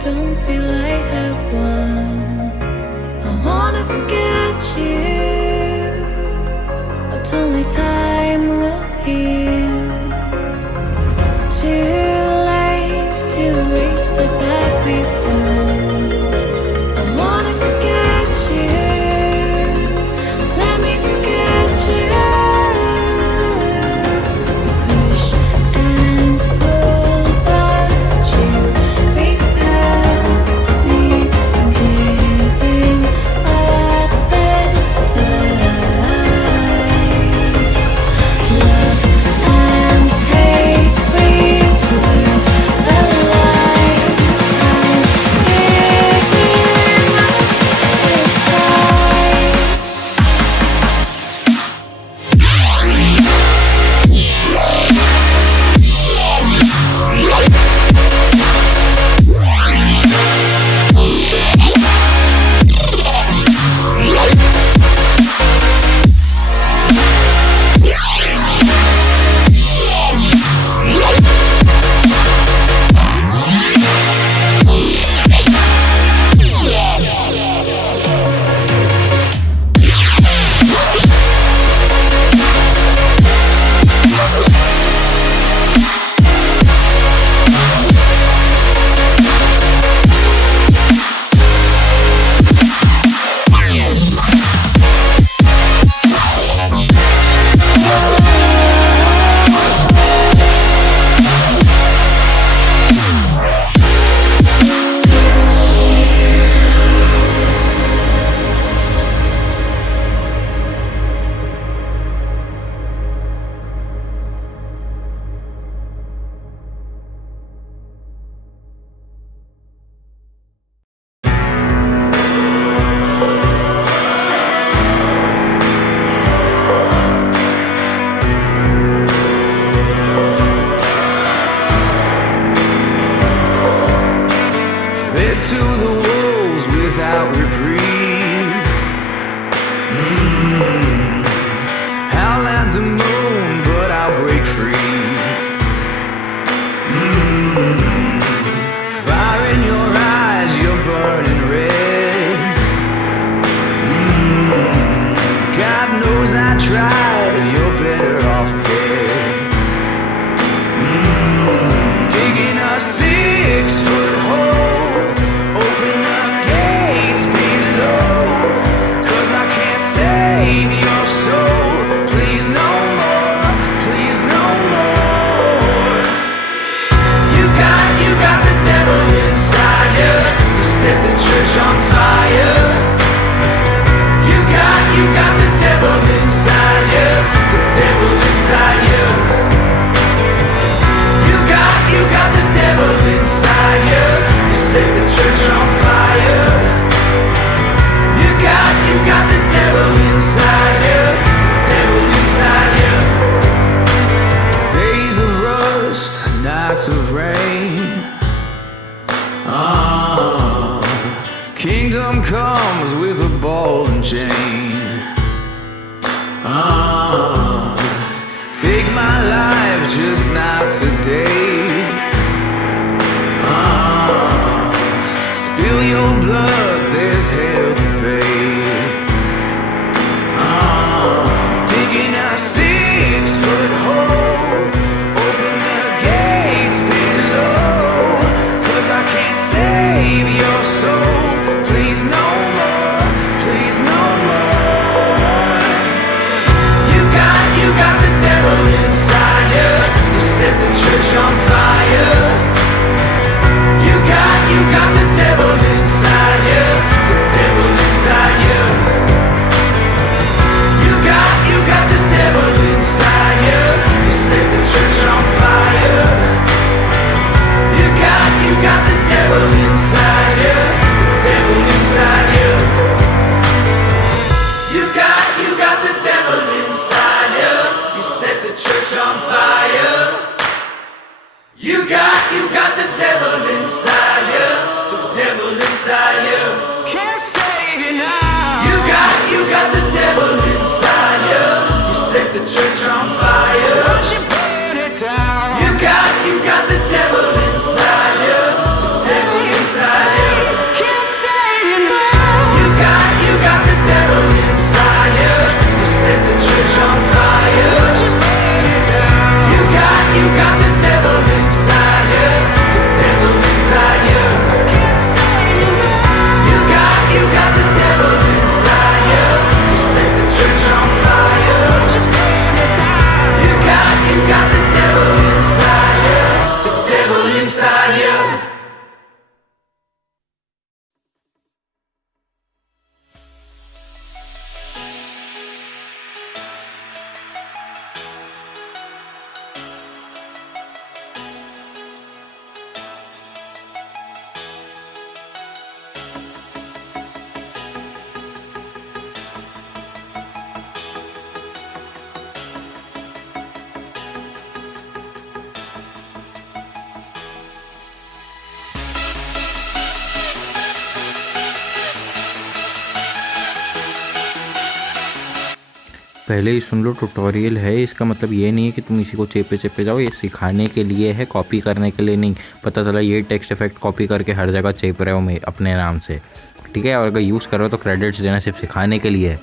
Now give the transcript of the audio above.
don't feel I have one. I wanna forget you, but only time will heal. Too late to erase the bad we've done. I wanna forget you, let me forget you. Push and pull, but you repel me, giving up this fight. Love and hate, we've learned the lines. I'm giving up this fight. Fed to the wolves without reprieve. Howl at the moon, but I'll break free. Fire in your eyes, you're burning red. God knows I tried, you're better off dead. Digging a 6-foot hole, open the gates below, 'cause I can't save your soul. Please no more, please no chain. Take my life, just not today. Spill your blood, there's hell to pay. Digging a 6-foot hole, open the gates below, 'cause I can't save your soul. Please no more, please no more. You got the devil inside you. You set the church on fire. You got the devil inside you. The devil inside you. You got the devil inside you. You set the church on fire. You got the devil inside you. The devil inside you. You got the devil inside you. You set the church on fire. You got the devil inside you. The devil inside you. Can't save you now. You got the devil inside you. You set the church on fire. Won't you burn it down? You got the devil inside you. The devil inside you. Can't save you now. You got the devil inside you. You set the church on fire. Won't you burn it down? You got the devil inside you. The devil inside you. Can't save you now. You got the devil inside you. You set the church on fire. Won't you burn it down? You got the devil inside you. The devil inside you. पहले ही सुन लो, tutorial है, इसका मतलब ये नहीं है कि तुम इसी को चेपे चेपे जाओ। ये सिखाने के लिए है, कॉपी करने के लिए नहीं। पता चला ये टेक्स्ट इफेक्ट कॉपी करके हर जगह चेप रहे हो मैं अपने नाम से, ठीक है। और अगर यूज़ करो तो क्रेडिट्स देना सिर्फ सिखाने के लिए है।